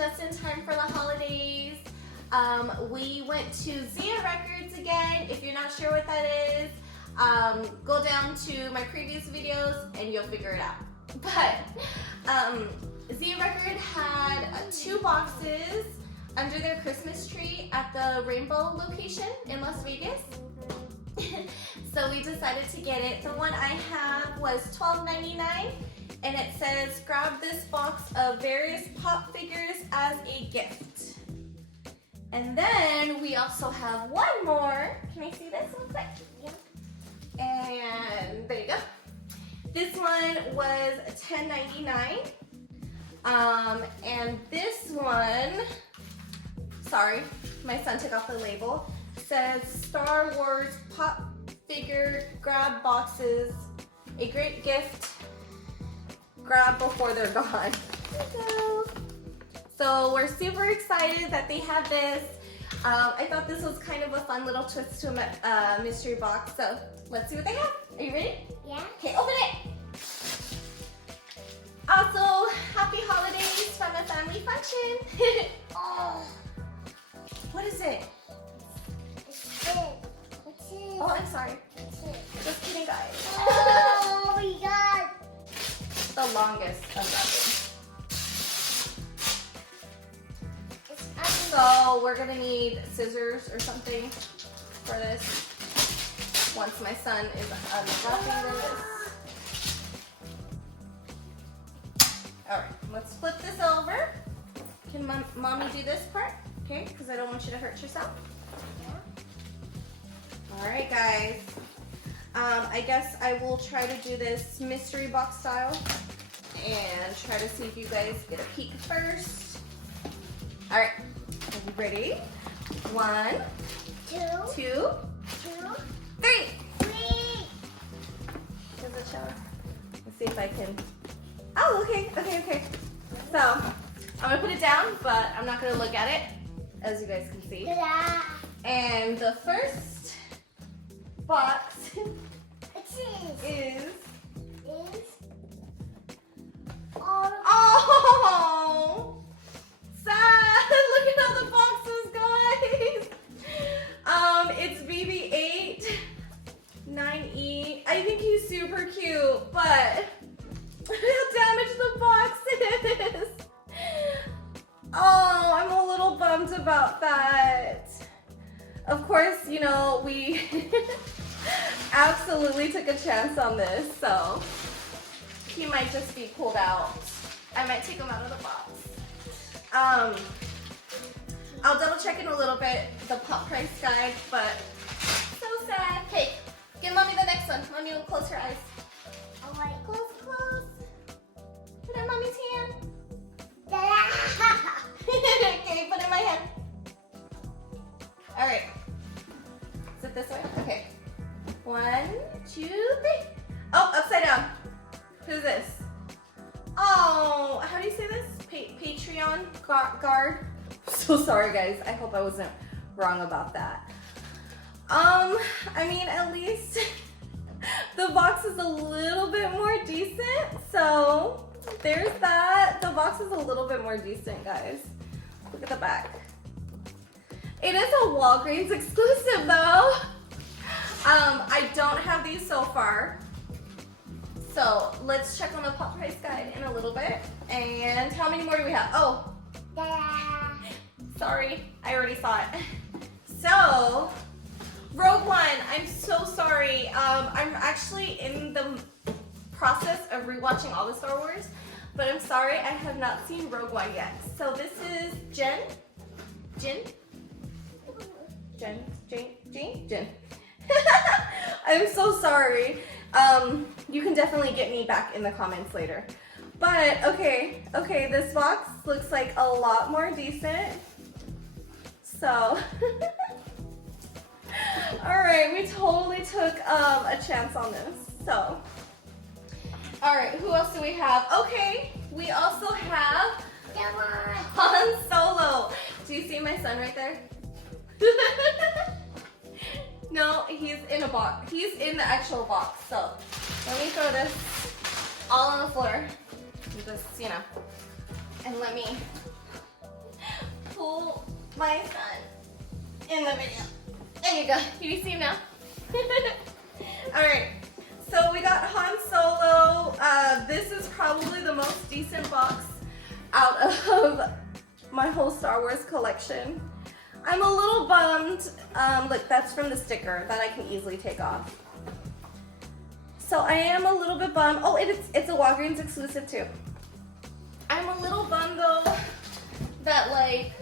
just in time for the holidays. We went to Zia Records again. If you're not sure what that is, go down to my previous videos and you'll figure it out. But Zia Record had 2 boxes under their Christmas tree at the Rainbow location in Las Vegas. So we decided to get it. The one I have was $12.99 and it says grab this box of various pop figures as a gift. And then we also have one more. Can I see this real quick? Yeah. And there you go. This one was $10.99. And this one, sorry, my son took off the label, says Star Wars pop figure grab boxes, a great gift, grab before they're gone. There you go. So we're super excited that they have this. I thought this was kind of a fun little twist to a mystery box. So let's see what they have. Are you ready? Yeah. Okay, open it. Also, happy holidays from a family function. Oh, What is it? it's it. What's it? Oh, I'm sorry. What's it? Just kidding, guys. Oh my God. The longest unwrapping. So we're gonna need scissors or something for this once my son is unwrapping this. All right, let's flip this over. Can mommy do this part? Okay, because I don't want you to hurt yourself. All right, guys. I guess I will try to do this mystery box style and try to see if you guys get a peek first. All right, are you ready? 1, 2, 2, 3. Here's the shower. Let's see if I can. Oh, okay. So I'm gonna put it down, but I'm not gonna look at it, as you guys can see. Ta-da. And the first box is oh, sad. Look at all the boxes, guys. It's BB-8, 9E. I think he's super cute, but how damaged the box is. Oh, I'm a little bummed about that. Of course, you know, we absolutely took a chance on this, so he might just be pulled out. I might take him out of the box. I'll double check in a little bit the pop price guide, but so sad. Okay, give mommy the next one. Mommy will close her eyes. All right. Close. Put it in mommy's hand. Ta-da. Okay, put it in my hand. All right. Is it this way? Okay. 1, 2, 3. Oh, upside down. Who's this? Oh, how do you say this? Patreon guard. So sorry, guys. I hope I wasn't wrong about that. I mean, at least the box is a little bit more decent. So there's that. The box is a little bit more decent, guys. Look at the back. It is a Walgreens exclusive, though. I don't have these so far. So let's check on the pop price guide in a little bit. And how many more do we have? Oh, Ta-da. sorry, I already saw it. So, Rogue One, I'm so sorry. I'm actually in the process of rewatching all the Star Wars, but I'm sorry I have not seen Rogue One yet. So this is Jen. I'm so sorry. You can definitely get me back in the comments later. But okay, this box looks like a lot more decent. So, all right, we totally took a chance on this. So, all right, who else do we have? Okay, we also have Han Solo. Do you see my son right there? No, he's in a box. He's in the actual box. So let me throw this all on the floor. Just, you know, and let me pull my son in the video. There you go. Can you see him now? Alright, so we got Han Solo. This is probably the most decent box out of my whole Star Wars collection. I'm a little bummed. Look, that's from the sticker that I can easily take off. So I am a little bit bummed. Oh, it's a Walgreens exclusive too. I'm a little bummed though that like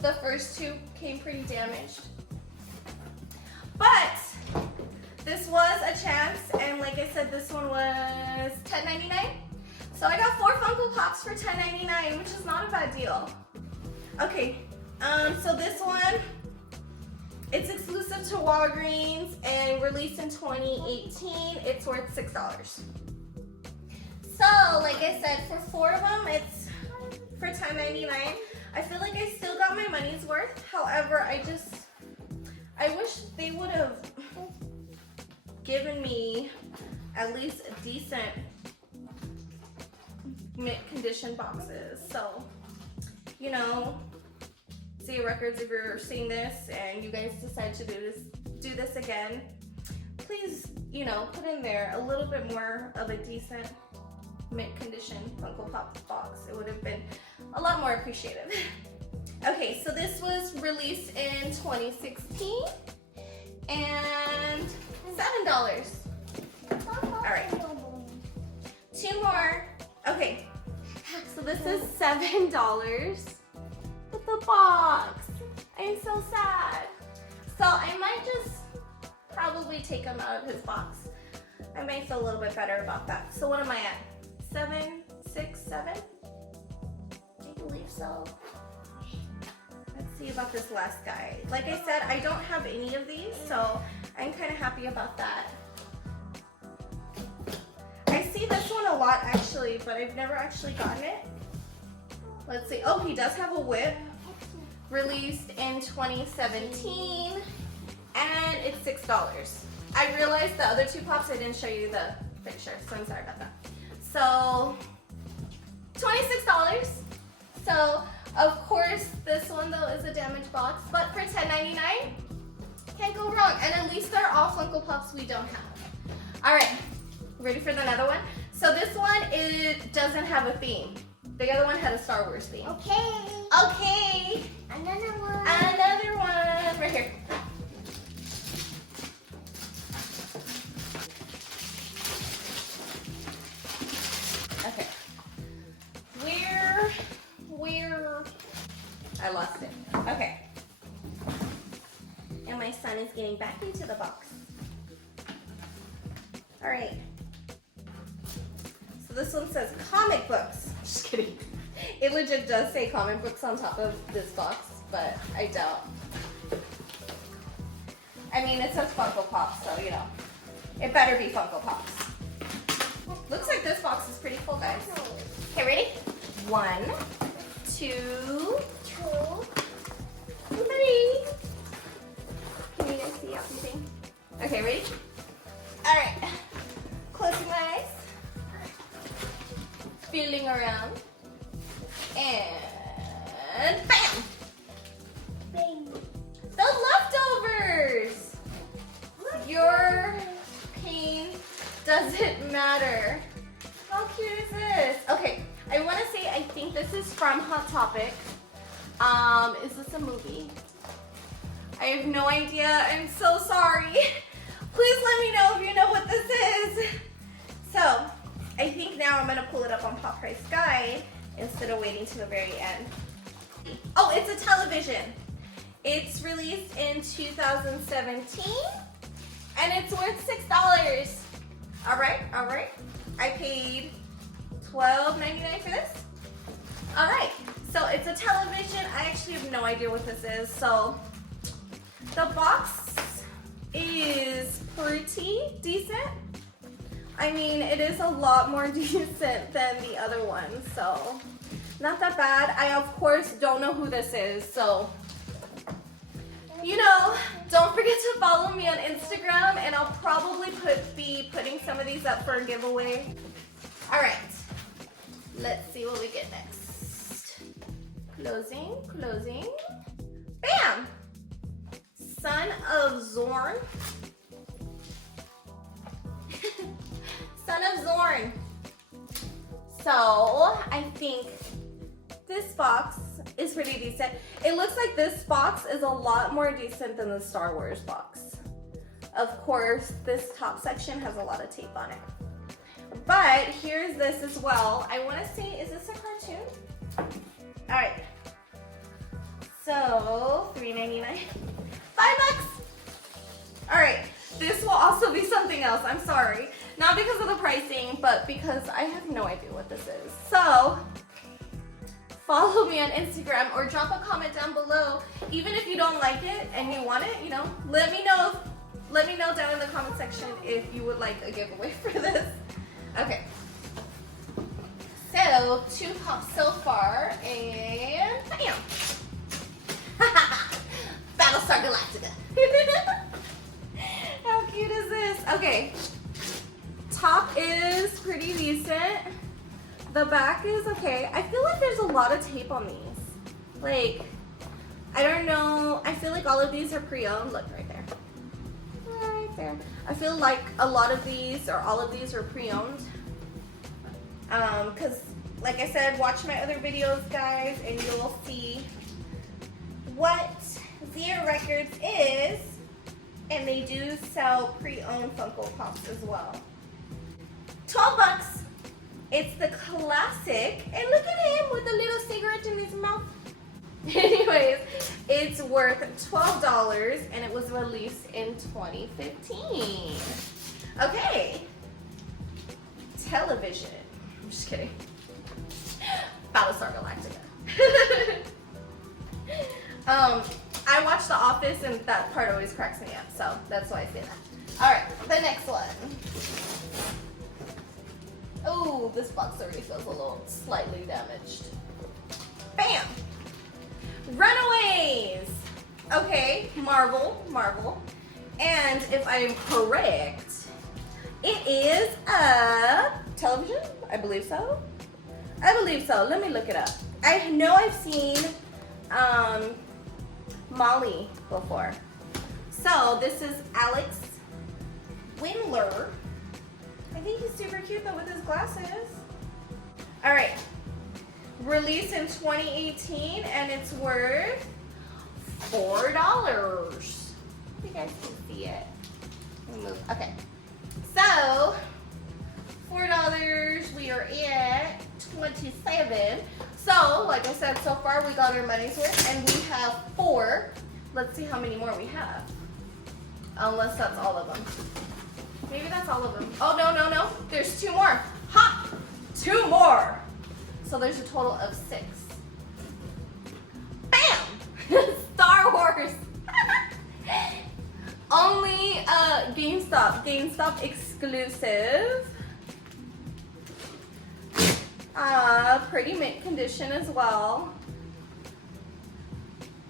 the first two came pretty damaged. But this was a chance, and like I said, this one was $10.99. So I got 4 Funko Pops for $10.99, which is not a bad deal. Okay, so this one, it's exclusive to Walgreens and released in 2018. It's worth $6. So, like I said, for 4 of them, it's for $10.99. I feel like I still got my money's worth. However, I wish they would have given me at least a decent mint condition boxes. So, you know, Zia Records, if you're seeing this and you guys decide to do this again, please, you know, put in there a little bit more of a decent mint condition Funko Pop box. It would have been a lot more appreciative. Okay, so this was released in 2016 and $7. All right, 2 more. Okay, so this is $7 with the box. I'm so sad. So I might just probably take him out of his box. I might feel a little bit better about that. So what am I at? 7, 6, 7? I believe so. Let's see about this last guy. Like I said, I don't have any of these, so I'm kind of happy about that. I see this one a lot actually, but I've never actually gotten it. Let's see. Oh, he does have a whip. Released in 2017, and it's $6. I realized the other 2 pops, I didn't show you the picture, so I'm sorry about that. So, $26. So, of course, this one though is a damaged box, but for $10.99, can't go wrong. And at least they're all Funko Pops we don't have. All right, ready for another one? So this one, it doesn't have a theme. The other one had a Star Wars theme. Okay. Okay. Another one. Another one. Right here. Okay. Where? I lost it. Okay. And my son is getting back into the box. All right. So this one says comic books. Just kidding. It legit does say comic books on top of this box, but I doubt. I mean, it says Funko Pops, so you know, it better be Funko Pops. Looks like this box is pretty full, guys. Okay, ready? 1, 2, 3. Can you guys see everything? Okay, ready? All right. Closing my eyes. Feeling around. And bam! Bang. The leftovers! Your pain doesn't matter. How cute is this? Okay, I want to say I think this is from Hot Topic. Is this a movie? I have no idea. I'm so sorry. Please let me know if you know what this is. So, I think now I'm going to pull it up on Pop Price Guide instead of waiting to the very end. Oh, it's a television. It's released in 2017 and it's worth $6. All right. I paid $12.99 for this. All right, so it's a television. I actually have no idea what this is. So the box is pretty decent. I mean, it is a lot more decent than the other one, so not that bad. I, of course, don't know who this is, so, you know, don't forget to follow me on Instagram, and I'll probably be putting some of these up for a giveaway. All right, let's see what we get next. Closing, closing. Bam! Son of Zorn. Son of Zorn. So, I think this box is pretty decent. It looks like this box is a lot more decent than the Star Wars box. Of course, this top section has a lot of tape on it. But here's this as well. I want to see, is this a cartoon? All right. So, $3.99. $5. All right. This will also be something else. I'm sorry. Not because of the pricing, but because I have no idea what this is. So, follow me on Instagram or drop a comment down below. Even if you don't like it and you want it, you know, let me know down in the comment section if you would like a giveaway for this. Okay. So, 2 pops so far, and bam! Battlestar Galactica. How cute is this? Okay. Top is pretty decent. The back is okay. I feel like there's a lot of tape on these. Like, I don't know. I feel like all of these are pre-owned. Look right there. Right there. I feel like a lot of these or all of these are pre-owned. Because, like I said, watch my other videos, guys, and you'll see what Zia Records is. And they do sell pre-owned Funko Pops as well. $12. It's the classic. And look at him with a little cigarette in his mouth. Anyways, it's worth $12 and it was released in 2015. Okay. Television. I'm just kidding. Battlestar Galactica. I watch The Office and that part always cracks me up, so that's why I say that. Alright, the next one. Oh, this box already feels a little slightly damaged. Bam! Runaways! Okay, Marvel. And if I'm correct, it is a television? I believe so. Let me look it up. I know I've seen Molly before. So this is Alex Windler. I think he's super cute though with his glasses. All right, released in 2018 and it's worth $4. You guys can see it. Let me move. Okay, so $4. We are at 27. So, like I said, so far we got our money's worth, and we have 4. Let's see how many more we have. Unless that's all of them. Maybe that's all of them. Oh, no. There's 2 more. Ha! 2 more. So there's a total of 6. Bam! Star Wars. Only GameStop exclusive. Pretty mint condition as well.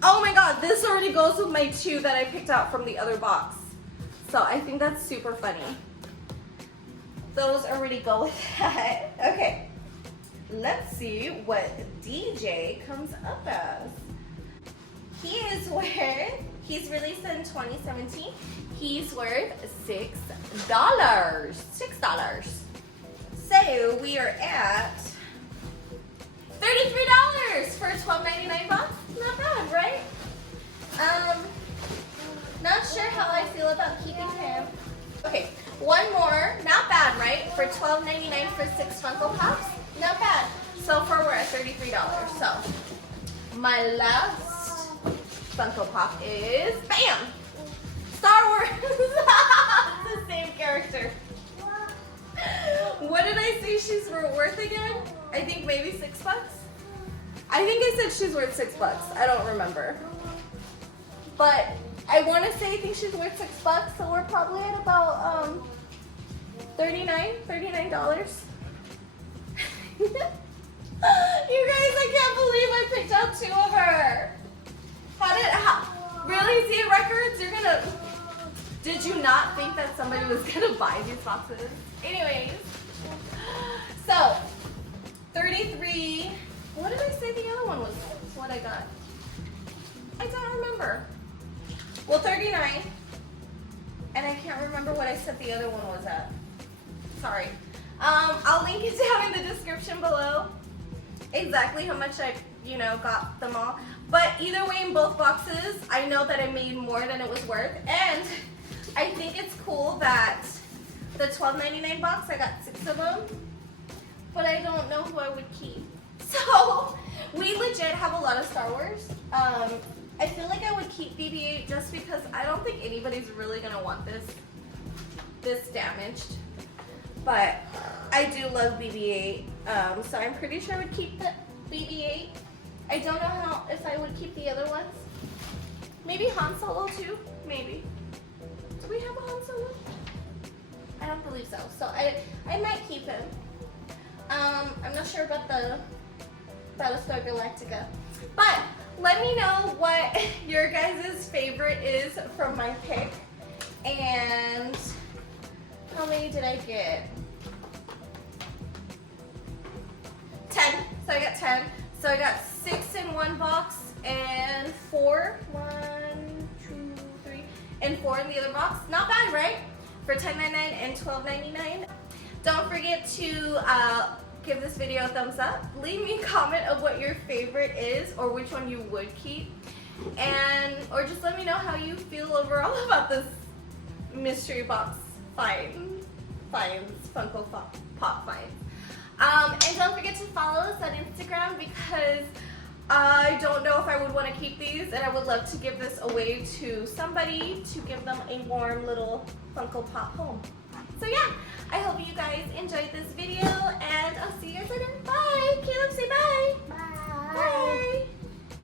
Oh my god, this already goes with my 2 that I picked out from the other box. So I think that's super funny. Those already go with that. Okay, let's see what DJ comes up as. He's released in 2017. He's worth $6. $6. So we are at $33 for a $12.99 box. Not bad, right? Not sure how I feel about keeping him. Okay, one more. Not bad, right? For $12.99 for 6 Funko Pops. Not bad. So far we're at $33. So my last Funko Pop is bam! Star Wars. The same character. What did I say she's worth again? I think maybe $6. I think I said she's worth $6. I don't remember. But I want to say I think she's worth $6. So we're probably at about $39. You guys, I can't believe I picked out 2 of her. Really, Zia Records? Did you not think that somebody was gonna buy these boxes? Anyways, so $33 What did I say the other one was? What I got? I don't remember. Well, 39. And I can't remember what I said the other one was at. Sorry. I'll link it down in the description below. Exactly how much I, got them all. But either way, in both boxes, I know that I made more than it was worth. And I think it's cool that the $12.99 box, I got 6 of them. But I don't know who I would keep. So, we legit have a lot of Star Wars. I feel like I would keep BB-8 just because I don't think anybody's really going to want this damaged. But I do love BB-8, so I'm pretty sure I would keep the BB-8. I don't know if I would keep the other ones. Maybe Han Solo too, maybe. Do we have a Han Solo? I don't believe so, so I might keep him. I'm not sure about the Battlestar Galactica, but let me know what your guys' favorite is from my pick. And how many did I get? 10. So I got 10. So I got 6 in one box and 4. 1, 2, 3, and 4 in the other box. Not bad, right? For $10.99 and $12.99. Don't forget to give this video a thumbs up. Leave me a comment of what your favorite is or which one you would keep. Or just let me know how you feel overall about this mystery box finds, Funko Pop finds. And don't forget to follow us on Instagram because I don't know if I would want to keep these and I would love to give this away to somebody to give them a warm little Funko Pop home. So yeah, I hope you guys enjoyed this video and I'll see you guys later.